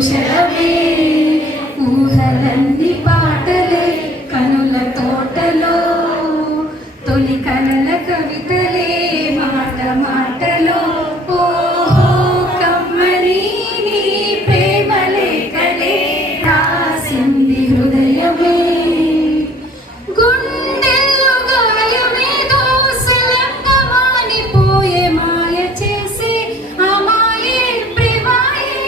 కుశలమే ఊహలన్నీ పాటలే కనుల తోటలో తొలి కలల కవితలే మాట మాటలో ఓహో కమ్మని నీ ప్రేమ లేఖలే రాసింది హృదయమే గుండెల్లో గాయమేదో సలంగమాని పోయే మాయ చేసే ఆ మాయే ప్రేమాయే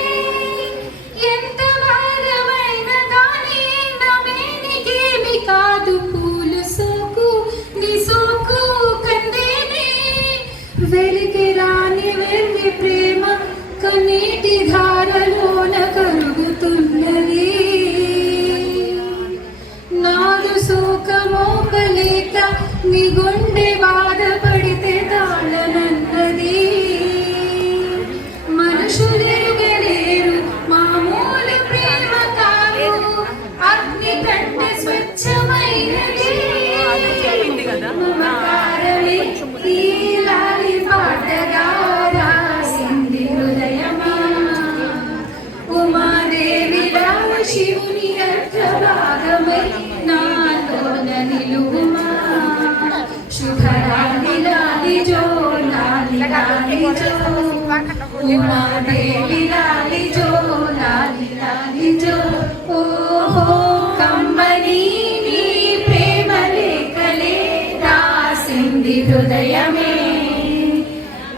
ఎంత భారమైన గానీ నమేనికేమి కాదు పూలు సోకు నీ సోకు కందేనే వెలికి రాని వెర్రి ప్రేమ కన్నీటి ధారలోన కరుగుతున్నది నాదు శోకమోపలేక నీ గుండె బాధపడితే తాళనన్నది మనుషులెరుగలేరు మామూలు ప్రేమ కాదు అగ్ని కంటే స్వచ్ఛమైనది మమకారమే ఈ లాలి పాటగా రాసింది హృదయమా ఉమాదేవిలా శివుని అర్థభాగమై నాలోన నిలువుమా శుభరాలి లాలి జో లాలి లాలి జో ఉమాదేవి లాలి జో లాలి లాలి జో ఓహో కమ్మని నీ ప్రేమ లేఖలే రాసింది హృదయమే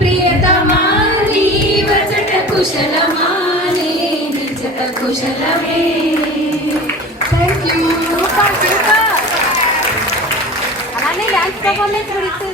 ప్రియతమా జీవచట కుశలమా నిజత కుశలమే థ్యాంక్ యూ అలానే డాన్స్ పర్ఫార్మెన్స్ గురించి